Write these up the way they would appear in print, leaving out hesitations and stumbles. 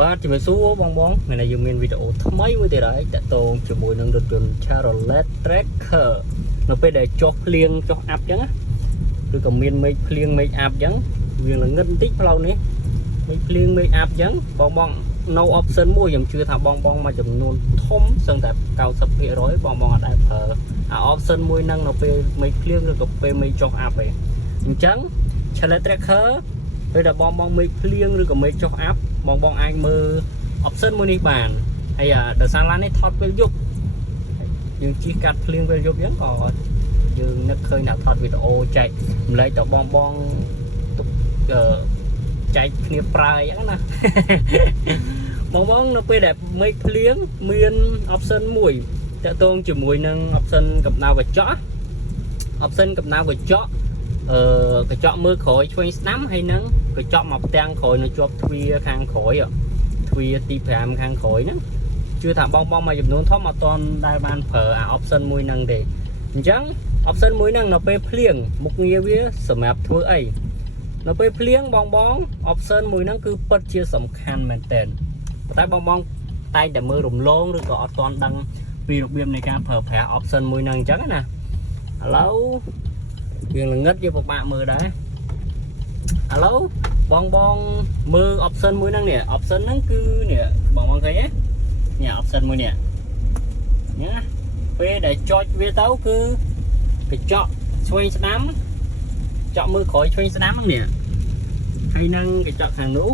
បាទជំរាបសួរបងថ្ងៃនេះយើងមានវីដេអូថ្មីមួយទៀតហើយតាក់ទងជាមួយនឹងរថយន្ត Chevrolet Tracker នៅពេលដែលចុះភ្លៀងចុះអាប់អញ្ចឹងឬក៏មានមេឃភ្លៀងមេឃអាប់អញ្ចឹងវាល្ងឹតបន្តិចផ្លូវនេះមេឃភ្លៀងមេឃអាប់អញ្ចឹងបងនៅ option មួយខ្ញុំជឿថាបងមួយចំនួនធំសឹងតែ 90% បងអត់ដែលប្រើអា option មួយហ្នឹងនៅពេលមេឃភ្លៀងឬក៏ពេលមេឃចុះអាប់ឯងអញ្ចឹង Chevrolet Tracker ពេលដែលបងមេឃភ្លៀងឬក៏មេឃចុះអាប់បងអាចមើល option មួយនេះបានហើយដោយសារឡាននេះថតពេលយប់យើងជិះកាត់ភ្លៀងពេលយប់អញ្ចឹងក៏យើងនឹកឃើញថាថតវីដេអូចែកម្លែកទៅបងទុកចែកគ្នាប្រើអញ្ចឹងណាបងនៅពេលដែលមេឃភ្លៀងមាន option មួយតាក់ទងជាមួយនឹង option កម្ដៅកញ្ចក់ option កម្ដៅកញ្ចក់កញ្ចក់មើលក្រោយឆ្វេងស្ដាំហើយនឹងកញ្ចក់មកផ្ទាំងក្រោយនៅជាប់ទ្វារខាងក្រោយទ្វារទី5ខាងក្រោយហ្នឹងជឿថាបងមួយចំនួនធំអត់ទាន់ដែលបានប្រើអា option មួយហ្នឹងទេអញ្ចឹង option មួយហ្នឹងនៅពេលភ្លៀងមុខងារវាសម្រាប់ធ្វើអីនៅពេលភ្លៀងបង option មួយហ្នឹងគឺពិតជាសំខាន់មែនទែនតែបងតែងតែមើលរំលងឬក៏អត់ទាន់ដឹងពីរបៀបនៃការប្រើប្រាស់ option មួយហ្នឹងអញ្ចឹងណាឥឡូវវាល្ងឹតវាពិបាកមើលដែរឥឡូវបងមើល option មួយហ្នឹងនេះ option ហ្នឹងគឺនេះបងឃើញទេនេះ option មួយនេះណាពេលដែលចុចវាទៅគឺកញ្ចក់ឆ្វេងស្ដាំចក់មើលក្រោយឆ្វេងស្ដាំហ្នឹងនេះហើយនឹងកញ្ចក់ខាងនោះ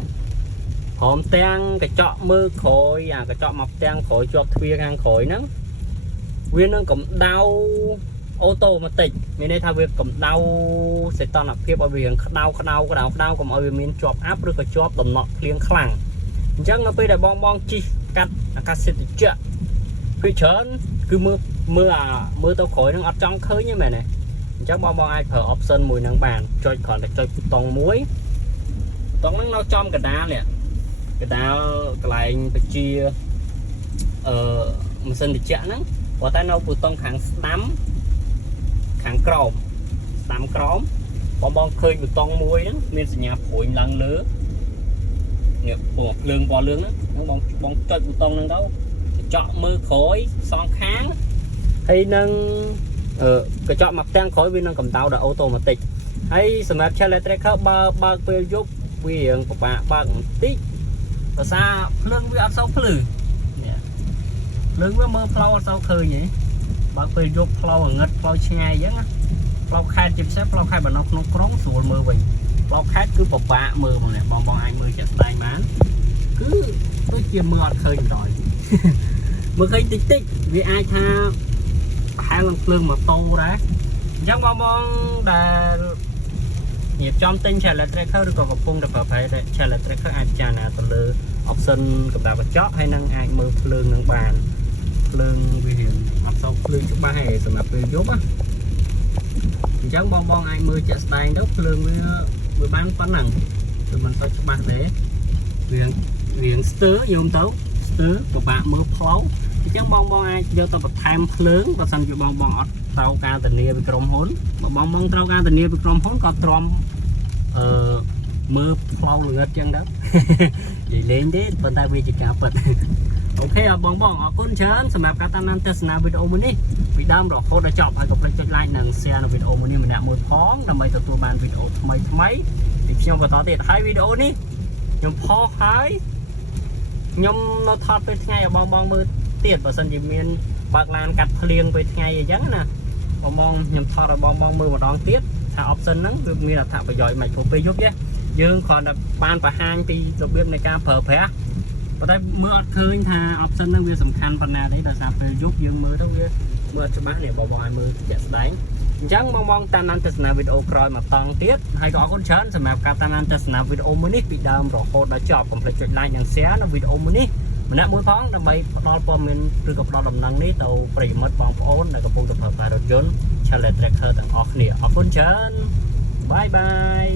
ព្រមទាំងកញ្ចក់មើលក្រោយអាកញ្ចក់មកផ្ទាំងក្រោយជាប់ទ្វារខាងក្រោយហ្នឹងវានឹងកម្ដៅអូតូម៉ាទិកមានន័យថាវាកម្ដៅសីតុណ្ហភាពឲ្យវារៀងក្តៅកុំឲ្យវាមានជាប់អាប់ឬក៏ជាប់ដំណក់ភ្លៀងខ្លាំងអញ្ចឹងនៅពេលដែលបងជិះកាត់អាកាសធាតុត្រជាក់ពីច្រើនគឺមើលទៅក្រោយនឹងអត់ចង់ឃើញទេមែនទេអញ្ចឹងបងអាចប្រើ option មួយហ្នឹងបានចុចគ្រាន់តែចុចប៊ូតុងមួយប៊ូតុងហ្នឹងនៅចំកណ្ដាលនេះកណ្ដាលកន្លែងបជាម៉ាស៊ីនត្រជាក់ហ្នឹងព្រោះតែនៅប៊ូតុងខាងស្ដាំខាងក្រោមស្ដាំក្រោមបងឃើញប៊ូតុងមួយហ្នឹងមានសញ្ញាព្រួយឡើងលើនេះពណ៌ភ្លើងពណ៌លឿងហ្នឹងបងចុចប៊ូតុងហ្នឹងទៅកញ្ចក់មើលក្រោយសងខាងហើយនឹងកញ្ចក់មកផ្ទាំងក្រោយវានឹងកម្ដៅដល់អូតូម៉ាទិកហើយសម្រាប់ Chevrolet Tracker បើកពេលយប់វារៀងពិបាកបើកបន្តិចភាសាភ្លើងវាអត់សូវភ្លឺនេះភ្លើងវាមើលផ្លូវអត់សូវឃើញទេបើពេលយប់ផ្លូវងឹតផ្លូវឆ្ងាយអញ្ចឹងផ្លូវខេត្តជាពិសេសផ្លូវខេត្តបណ្ដោះក្នុងក្រុងស្រួលមើលវិញផ្លូវខេត្តគឺពិបាកមើលហ្មងនេះបងអាចមើលជាក់ស្ដែងបានគឺដូចជាមើលអត់ឃើញបណ្ដោយមើលឃើញតិចវាអាចថាប្រហែលនឹងភ្លើងម៉ូតូដែរអញ្ចឹងបងដែលរៀបចំទិញ Chevrolet Tracker ឬក៏កំពុងតែប្រើប្រាស់ Chevrolet Tracker អាចពិចារណាទៅលើ option កម្ដៅកញ្ចក់ហើយនឹងអាចមើលភ្លើងនឹងបានភ្លើងវារៀងអត់សូវភ្លើងច្បាស់ទេសម្រាប់ពេលយប់ណាអញ្ចឹងបងអាចមើលជាក់ស្ដែងទៅភ្លើងវាបានប៉ុណ្ណឹងគឺមិនសូវច្បាស់ទេរៀងស្ទើយំទៅស្ទើពិបាកមើលផ្លូវអញ្ចឹងបងអាចយកទៅបន្ថែមភ្លើងបើសិនជាបងអត់ត្រូវការធានាពីក្រុមហ៊ុនបើបងត្រូវការធានាពីក្រុមហ៊ុនក៏ទ្រាំមើលផ្លូវល្ងឹតអញ្ចឹងទៅនិយាយលេងទេប៉ុន្តែវាជាការពិតអូខេបងអរគុណច្រើនសម្រាប់ការតាមដានទស្សនាវីដេអូមួយនេះពីដើមរហូតដល់ចប់ហើយកុំភ្លេចចុច like និង share នៅវីដេអូមួយនេះម្នាក់មួយផងដើម្បីទទួលបានវីដេអូថ្មីពីខ្ញុំបន្តទៀតហើយវីដេអូនេះខ្ញុំផុសហើយខ្ញុំនៅថតពេលថ្ងៃឲ្យបងមើលទៀតបើសិនជាមានបើកឡានកាត់ភ្លៀងពេលថ្ងៃអញ្ចឹងណាបងខ្ញុំថតឲ្យបងមើលម្ដងទៀតថា option ហ្នឹងវាមានអត្ថប្រយោជន៍មិនព្រោះពេលយប់យើងគ្រាន់តែបានបង្ហាញពីរបៀបនៃការប្រើប្រាស់ប៉ុន្តែមើលអត់ឃើញថា option ហ្នឹងវាសំខាន់ប៉ុណ្ណាទេដោយសារពេលយប់យើងមើលទៅវាមើលអត់ច្បាស់នេះបងឲ្យមើលជាក់ស្ដែងអញ្ចឹងបងតាមដានទស្សនាវីដេអូក្រោយមកតង់ទៀតហើយក៏អរគុណច្រើនសម្រាប់ការតាមដានទស្សនាវីដេអូមួយនេះពីដើមរហូតដល់ចប់កុំភ្លេចចុច like និង share នៅវីដេអូមួយនេះម្នាក់មួយផងដើម្បីផ្ដល់ព័ត៌មានឬក៏ផ្ដល់ដំណឹងនេះទៅប្រិយមិត្តបងប្អូនដែលកំពុងតែប្រើប្រាស់រថយន្ត Chevrolet Tracker ទាំងអស់គ្នាអរគុណច្រើនបាយ